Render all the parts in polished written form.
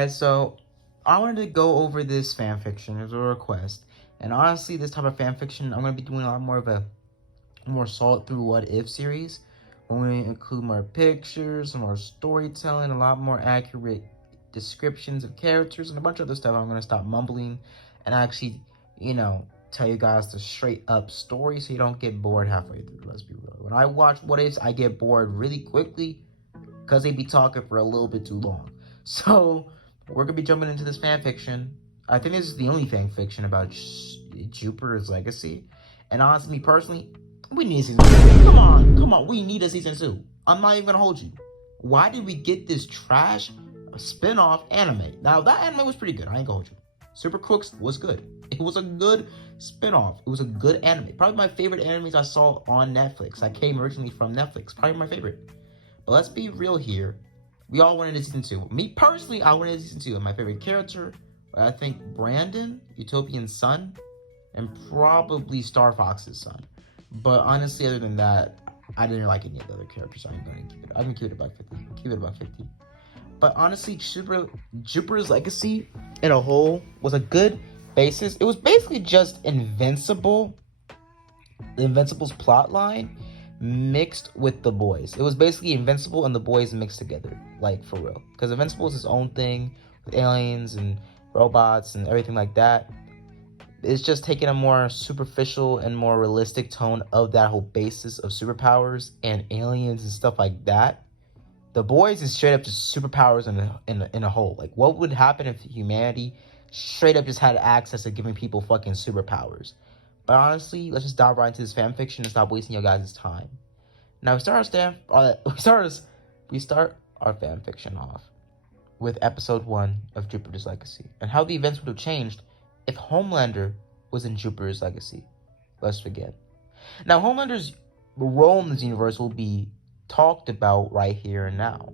guys, so I wanted to go over this fan fiction. It was a request. And honestly, this type of fan fiction, I'm going to be doing a lot more of a more salt through what if series. We're going to include more pictures, more storytelling, a lot more accurate descriptions of characters, and a bunch of other stuff. I'm going to stop mumbling and actually, tell you guys the straight up story so you don't get bored halfway through. Let's be real. When I watch what ifs, I get bored really quickly because they be talking for a little bit too long. So we're gonna be jumping into this fan fiction. I think this is the only fan fiction about Jupiter's legacy. And honestly, me personally, we need season 2. Come on, we need a season 2. I'm not even gonna hold you. Why did we get this trash spin-off anime? Now that anime was pretty good. I ain't gonna hold you. Super Crooks was good. It was a good spin-off. It was a good anime. Probably my favorite animes I saw on Netflix. I came originally from Netflix. Probably my favorite. But let's be real here. We all wanted a season 2. Me personally, I wanted a season 2. And my favorite character, I think Brandon, Utopian's son, and probably Star Fox's son. But honestly, other than that, I didn't like any of the other characters. So I'm going to keep it. I'm going to keep it about 50. Keep it about 50. But honestly, Jupiter's Legacy in a whole was a good basis. It was basically just Invincible. The Invincible's plot line mixed with The Boys. It was basically Invincible and The Boys mixed together, like for real. Because Invincible is his own thing with aliens and robots and everything like that. It's just taking a more superficial and more realistic tone of that whole basis of superpowers and aliens and stuff like that. The Boys is straight up just superpowers in a whole. Like, what would happen if humanity straight up just had access to giving people fucking superpowers? But honestly, let's just dive right into this fan fiction and stop wasting your guys' time. Now we start our fan fiction off with episode 1 of Jupiter's Legacy and how the events would have changed if Homelander was in Jupiter's Legacy. Let's begin. Now Homelander's role in this universe will be talked about right here and now,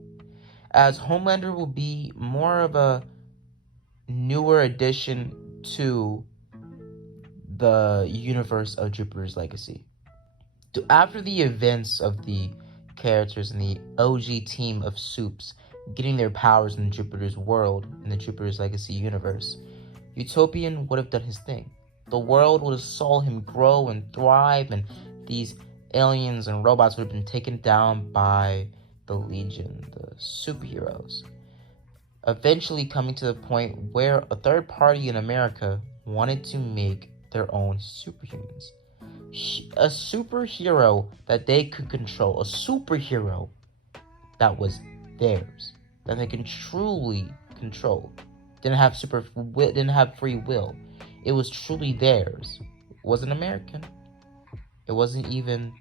as Homelander will be more of a newer addition to the universe of Jupiter's Legacy. After the events of the characters in the OG team of Supes getting their powers in Jupiter's world, in the Jupiter's Legacy universe, Utopian would have done his thing. The world would have saw him grow and thrive, and these aliens and robots would have been taken down by the Legion, the superheroes. Eventually coming to the point where a third party in America wanted to make their own superhumans. A superhero that they could control. A superhero that was theirs. That they can truly control. Didn't have free will. It was truly theirs. It wasn't American. It wasn't even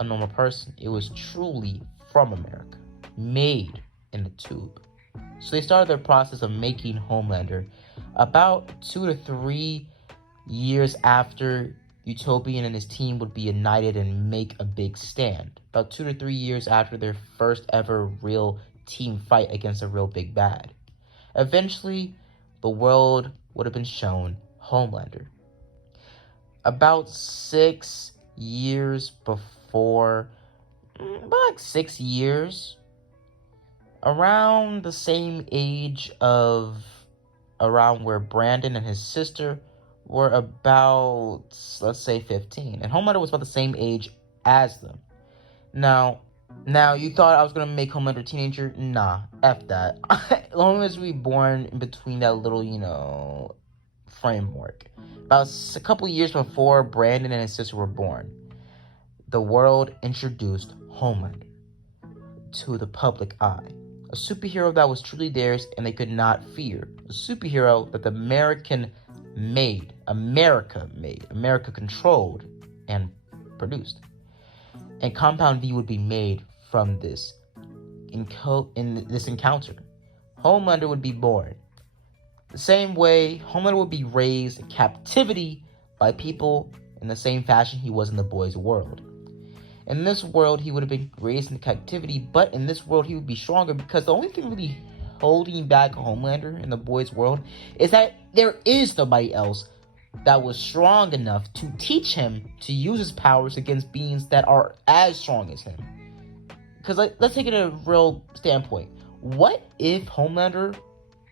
a normal person. It was truly from America. Made in a tube. So they started their process of making Homelander about 2 to 3 years after Utopian and his team would be united and make a big stand. About 2 to 3 years after their first ever real team fight against a real big bad. Eventually, the world would have been shown Homelander. About 6 years before, about 6 years, around the same age of around where Brandon and his sister were about, let's say, 15. And Homelander was about the same age as them. Now, you thought I was going to make Homelander a teenager? Nah, F that. As long as we born in between that little, framework. About a couple years before Brandon and his sister were born, the world introduced Homelander to the public eye. A superhero that was truly theirs and they could not fear. A superhero that America controlled and produced. And Compound V would be made from this in this encounter. Homelander would be born. The same way Homelander would be raised in captivity by people in the same fashion he was in the Boys' world. In this world, he would have been raised in captivity, but in this world, he would be stronger because the only thing really holding back Homelander in the Boys' world is that there is nobody else that was strong enough to teach him to use his powers against beings that are as strong as him. Because let's take it a real standpoint. What if Homelander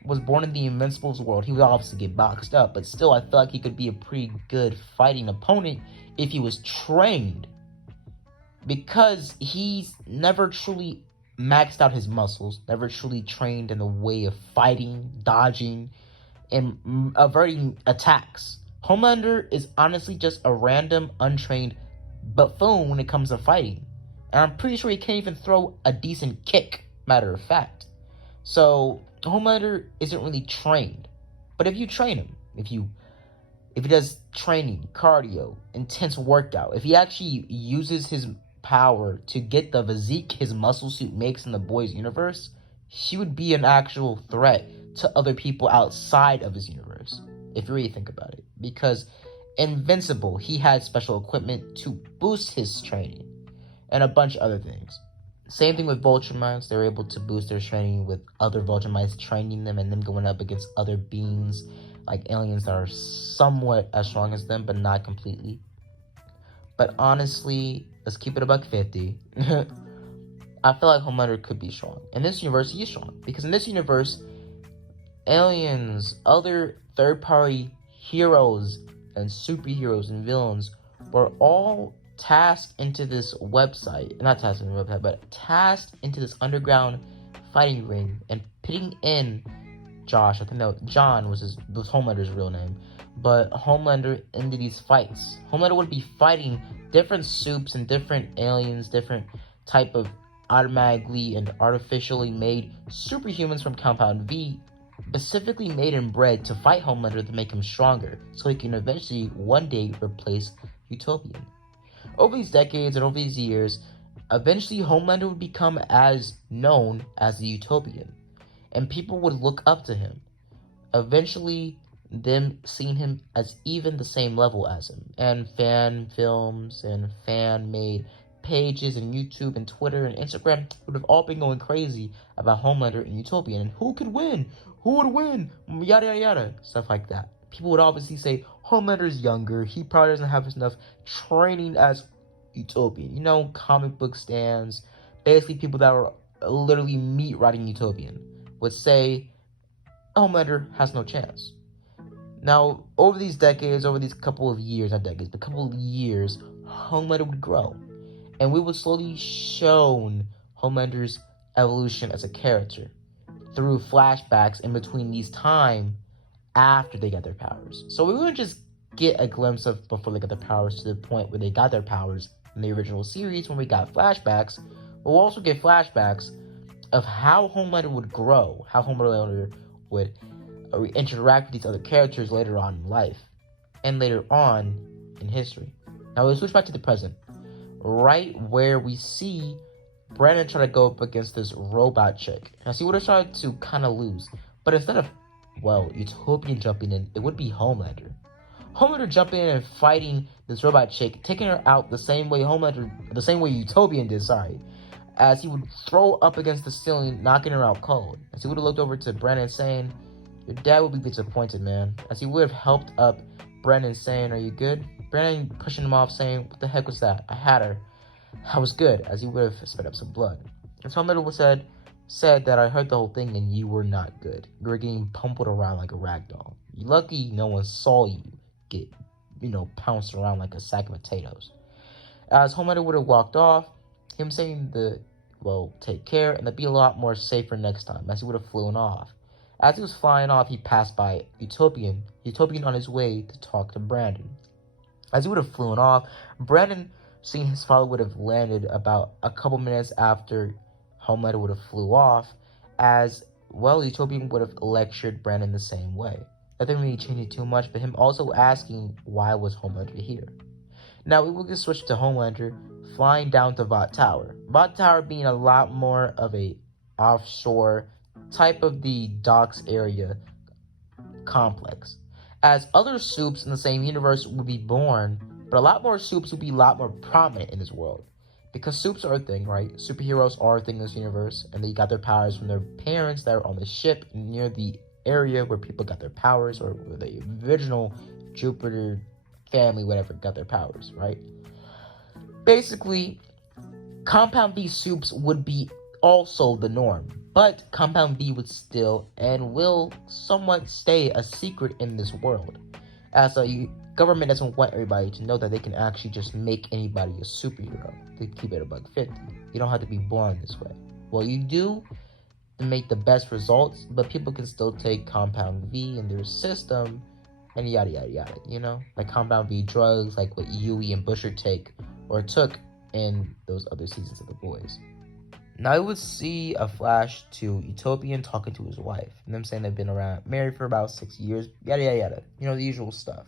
was born in the Invincibles world, he would obviously get boxed up, but still, I feel like he could be a pretty good fighting opponent if he was trained, because he's never truly maxed out his muscles, never truly trained in the way of fighting, dodging, and averting attacks. Homelander is honestly just a random, untrained buffoon when it comes to fighting. And I'm pretty sure he can't even throw a decent kick, matter of fact. So, Homelander isn't really trained. But if you train him, if he does training, cardio, intense workout, if he actually uses his power to get the physique his muscle suit makes in the boys' universe, he would be an actual threat to other people outside of his universe, if you really think about it. Because Invincible, he had special equipment to boost his training, and a bunch of other things. Same thing with Vulture they were able to boost their training with other Vulture training them and them going up against other beings, like aliens that are somewhat as strong as them, but not completely. But honestly, let's keep it $150. I feel like Homelander could be strong. In this universe, he is strong. Because in this universe, aliens, other third-party heroes and superheroes and villains were all tasked into this website. Not tasked into the website, but tasked into this underground fighting ring and pitting in Josh. I think that John was Homelander's real name. But Homelander into these fights. Homelander would be fighting different soups and different aliens, different type of automatically and artificially made superhumans from Compound V, specifically made and bred to fight Homelander to make him stronger, so he can eventually one day replace Utopian. Over these decades and over these years, eventually Homelander would become as known as the Utopian, and people would look up to him. Eventually, them seeing him as even the same level as him, and fan films and fan-made pages and YouTube and Twitter and Instagram would have all been going crazy about Homelander and Utopian and who could win, who would win, yada yada yada, stuff like that. People would obviously say Homelander's younger, he probably doesn't have enough training as Utopian. You know, comic book stands, basically people that were literally meat riding Utopian would say Homelander has no chance. Now, over these decades, over these couple of years, not decades, but couple of years, Homelander would grow. And we would slowly shown Homelander's evolution as a character through flashbacks in between these time after they got their powers. So we wouldn't just get a glimpse of before they got their powers to the point where they got their powers in the original series when we got flashbacks. We'll also get flashbacks of how Homelander would grow, how Homelander would interact with these other characters later on in life and later on in history. Now we'll switch back to the present, right where we see Brandon try to go up against this robot chick. Now she would have tried to kind of lose, but instead of, well, Utopian jumping in, it would be Homelander. Homelander jumping in and fighting this robot chick, taking her out the same way Utopian did, as he would throw up against the ceiling, knocking her out cold. As he would have looked over to Brandon saying, your dad would be disappointed, man. As he would have helped up Brandon saying, are you good? Brandon pushing him off saying, what the heck was that? I had her. I was good, as he would have spit up some blood. And so Homelander said that I heard the whole thing and you were not good. You were getting pummeled around like a rag doll. You're lucky no one saw you get, pounced around like a sack of potatoes. As Homelander would have walked off, him saying take care and to be a lot more safer next time, as he would have flown off. As he was flying off, he passed by Utopian on his way to talk to Brandon. As he would have flown off, Brandon, seeing his father, would have landed about a couple minutes after Homelander would have flew off, as, Utopian would have lectured Brandon the same way. That didn't really change it too much, but him also asking why was Homelander here. Now, we will just switch to Homelander flying down to Vought Tower. Vought Tower being a lot more of a offshore type of the docks area complex. As other soups in the same universe would be born, but a lot more soups would be a lot more prominent in this world. Because soups are a thing, right? Superheroes are a thing in this universe, and they got their powers from their parents that are on the ship near the area where people got their powers, or where the original Jupiter family, whatever, got their powers, right? Basically, Compound V soups would be also the norm. But Compound V would still and will somewhat stay a secret in this world, as a government doesn't want everybody to know that they can actually just make anybody a superhero. To keep it a buck 50, you don't have to be born this way. Well, you do to make the best results, but people can still take Compound V in their system and yada yada yada, like Compound V drugs, like what Yui and Busher take or took in those other seasons of The Boys. Now I would see a flash to Utopian talking to his wife, and them saying they've been married for about 6 years, yada yada yada, the usual stuff.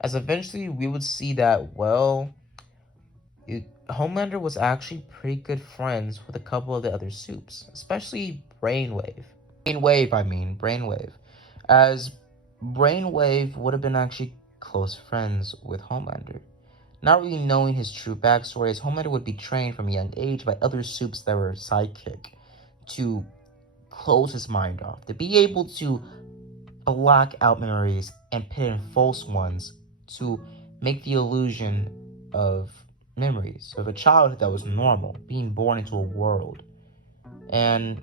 As eventually we would see that, well, Homelander was actually pretty good friends with a couple of the other supes, especially Brainwave. Brainwave. As Brainwave would have been actually close friends with Homelander. Not really knowing his true backstory, as Homelander would be trained from a young age by other supes that were sidekick to close his mind off, to be able to block out memories and put in false ones to make the illusion of memories of a childhood that was normal, being born into a world, and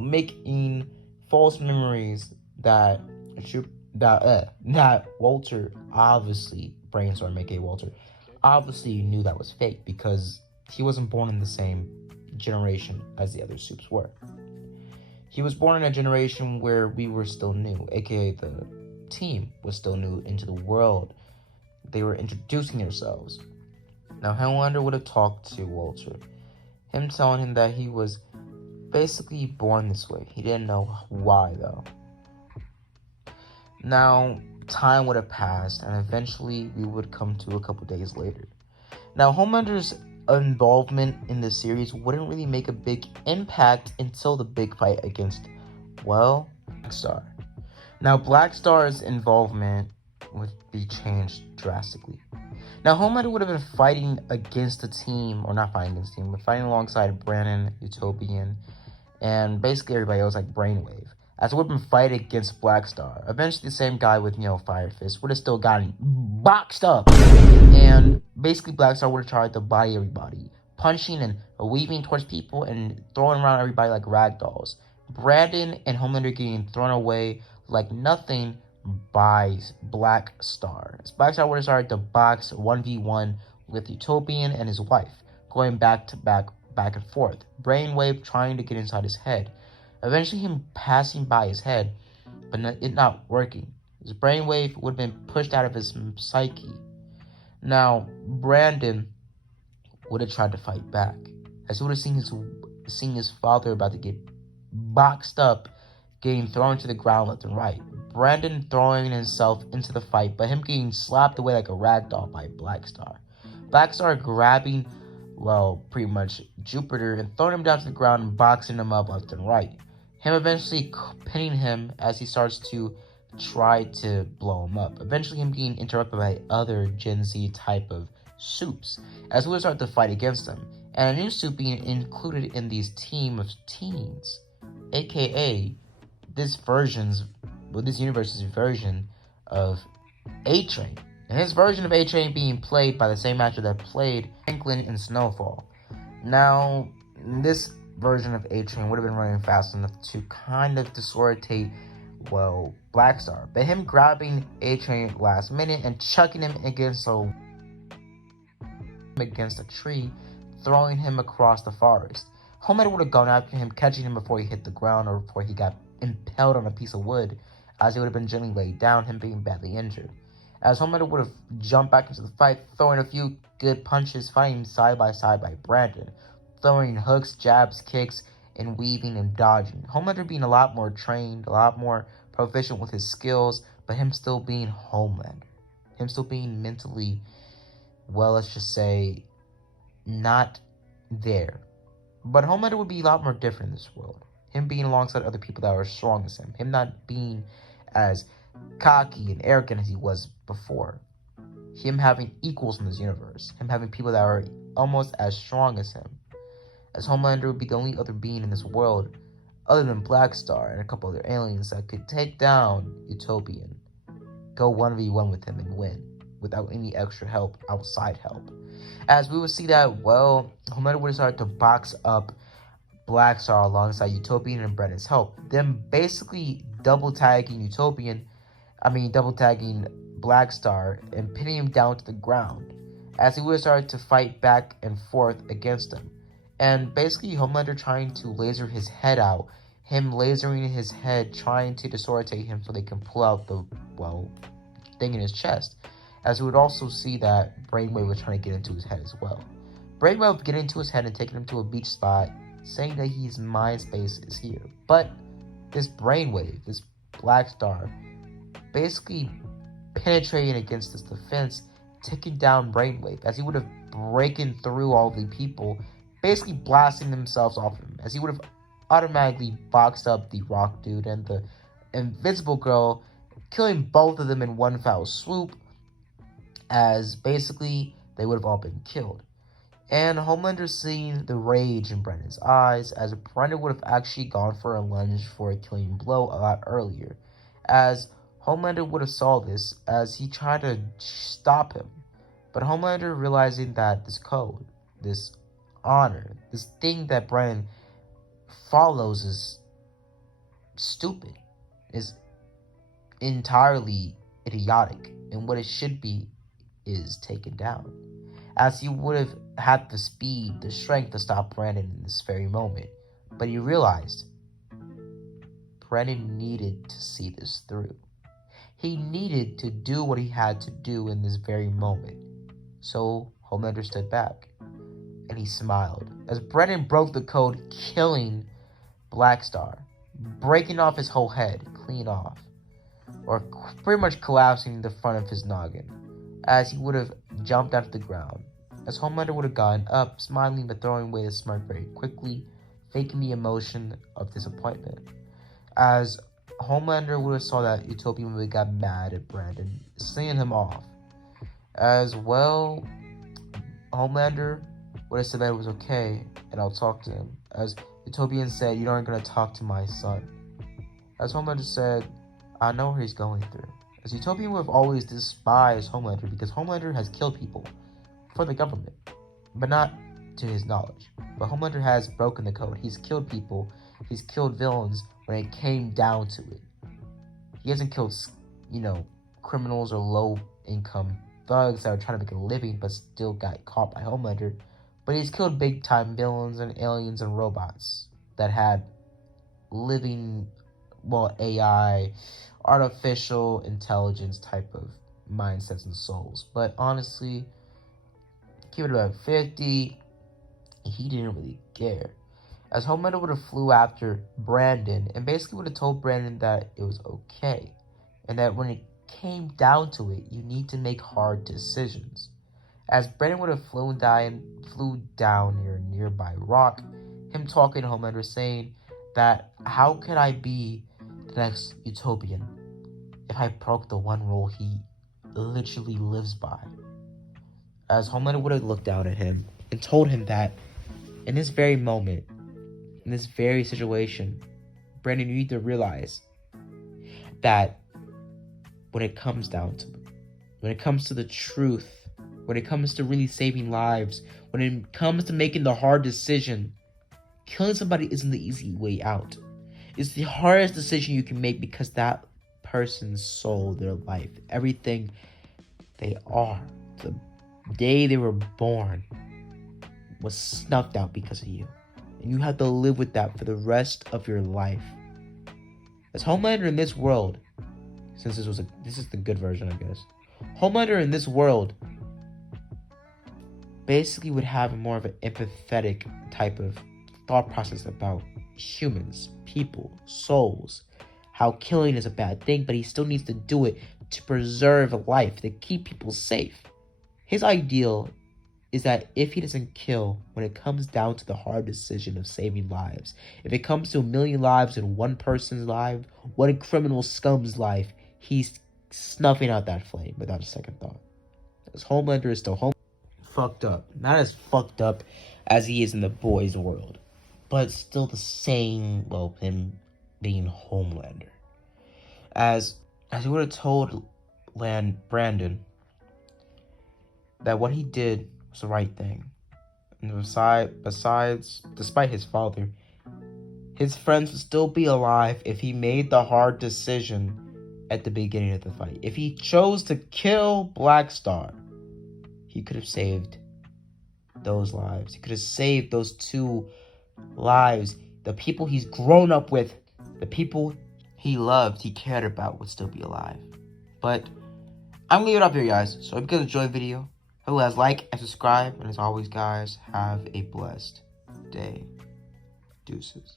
making false memories that Walter, obviously Brainstorm, aka Walter, obviously knew that was fake because he wasn't born in the same generation as the other supes were. He was born in a generation where we were still new, aka the team was still new into the world. They were introducing themselves. Now, Homelander would have talked to Walter, him telling him that he was basically born this way. He didn't know why, though. Now, time would have passed, and eventually we would come to a couple days later. Now, Homelander's involvement in the series wouldn't really make a big impact until the big fight against, well, Blackstar. Now, Blackstar's involvement would be changed drastically. Now, Homelander would have been fighting against the team, or not fighting against the team, but fighting alongside Brandon, Utopian, and basically everybody else like Brainwave, as it would have been fighting against Blackstar. Eventually, the same guy with, Fire Fist would have still gotten boxed up, and basically Blackstar would have tried to body everybody, punching and weaving towards people and throwing around everybody like rag dolls. Brandon and Homelander getting thrown away like nothing by Blackstar. Blackstar would have started to box 1v1 with Utopian and his wife, going back and forth. Brainwave trying to get inside his head. Eventually him passing by his head, but it not working. His brainwave would have been pushed out of his psyche. Now, Brandon would have tried to fight back, as he would have seen his father about to get boxed up, getting thrown to the ground left and right. Brandon throwing himself into the fight, but him getting slapped away like a rag doll by Blackstar. Blackstar grabbing, pretty much Jupiter and throwing him down to the ground and boxing him up left and right. Him eventually pinning him as he starts to try to blow him up. Eventually him being interrupted by other Gen Z type of supes, as we start to fight against them. And a new supe being included in these team of teens, aka this universe's version of A-Train. And his version of A-Train being played by the same actor that played Franklin in Snowfall. Now, this version of A-Train would have been running fast enough to kind of disorientate, Blackstar. But him grabbing A-Train last minute and chucking him against a tree, throwing him across the forest. Homelander would have gone after him, catching him before he hit the ground or before he got impaled on a piece of wood, as he would have been gently laid down, him being badly injured. As Homelander would have jumped back into the fight, throwing a few good punches, fighting side by side by Brandon, throwing hooks, jabs, kicks, and weaving and dodging. Homelander being a lot more trained, a lot more proficient with his skills, but him still being Homelander. Him still being mentally, let's just say, not there. But Homelander would be a lot more different in this world. Him being alongside other people that are as strong as him. Him not being as cocky and arrogant as he was before. Him having equals in this universe. Him having people that are almost as strong as him. As Homelander would be the only other being in this world, other than Blackstar and a couple other aliens, that could take down Utopian, go 1v1 with him and win. without any extra help, outside help. As we would see that, well, Homelander would have started to box up Black Star alongside Utopian and Brennan's help, them basically double tagging double tagging Black Star and pinning him down to the ground, as he would have started to fight back and forth against him. And basically, Homelander trying to laser his head out, him lasering his head, trying to disorientate him so they can pull out the, well, thing in his chest. As we would also see that Brainwave was trying to get into his head as well. Brainwave getting into his head and taking him to a beach spot, saying that his mind space is here. But this Brainwave, this Black Star, basically penetrating against this defense, taking down Brainwave, as he would have breaking through all the people, basically blasting themselves off him, as he would have automatically boxed up the Rock Dude and the Invisible Girl, killing both of them in one foul swoop, as basically they would have all been killed. And Homelander seeing the rage in Brennan's eyes, as Brennan would have actually gone for a lunge for a killing blow a lot earlier, as Homelander would have saw this as he tried to stop him. But Homelander, realizing that this code, this honor, this thing that Brennan follows is stupid, is entirely idiotic, and what it should be is taken down. As he would have had the speed, the strength to stop Brandon in this very moment. But he realized Brandon needed to see this through. He needed to do what he had to do in this very moment. So Homelander stood back, and he smiled as Brandon broke the code, killing Black Star, breaking off his whole head, clean off, or pretty much collapsing the front of his noggin, as he would have jumped out to the ground. As Homelander would have gotten up, smiling but throwing away the smirk very quickly, faking the emotion of disappointment. As Homelander would have saw that Utopian would have got mad at Brandon, seeing him off. As well, Homelander would have said that it was okay, and I'll talk to him. As Utopian said, "You aren't going to talk to my son." As Homelander said, "I know what he's going through." As Utopian would have always despised Homelander because Homelander has killed people for the government, but not to his knowledge. But Homelander has broken the code. He's killed people. He's killed villains when it came down to it. He hasn't killed, criminals or low-income thugs that are trying to make a living but still got caught by Homelander. But he's killed big-time villains and aliens and robots that had living, AI, artificial intelligence type of mindsets and souls. But honestly, keep it about 50, he didn't really care. As Homelander would have flew after Brandon and basically would have told Brandon that it was okay, and that when it came down to it, you need to make hard decisions. As Brandon would have flew down near a nearby rock, him talking to Homelander saying that how could I be the next Utopian if I broke the one rule he literally lives by? As Homelander would have looked down at him and told him that in this very moment, in this very situation, Brandon, you need to realize that when it comes down to it, when it comes to the truth, when it comes to really saving lives, when it comes to making the hard decision, killing somebody isn't the easy way out. It's the hardest decision you can make because that person's soul, their life, everything they are, the day they were born, was snuffed out because of you. And you have to live with that for the rest of your life. As Homelander in this world, since this is the good version, I guess. Homelander in this world basically would have more of an empathetic type of thought process about humans, people, souls, how killing is a bad thing, but he still needs to do it to preserve life, to keep people safe. His ideal is that if he doesn't kill, when it comes down to the hard decision of saving lives, if it comes to 1 million lives in one person's life, one criminal scum's life, he's snuffing out that flame without a second thought. As Homelander is still fucked up. Not as fucked up as he is in the boys' world, but still the same, him being Homelander. As he would have told Brandon that what he did was the right thing. And despite his father, his friends would still be alive if he made the hard decision at the beginning of the fight. If he chose to kill Black Star, he could have saved those lives. He could have saved those 2 lives. The people he's grown up with, the people he loved, he cared about, would still be alive. But I'm gonna leave it up here, guys. So if you guys enjoyed the video, hope you guys like and subscribe. And as always, guys, have a blessed day. Deuces.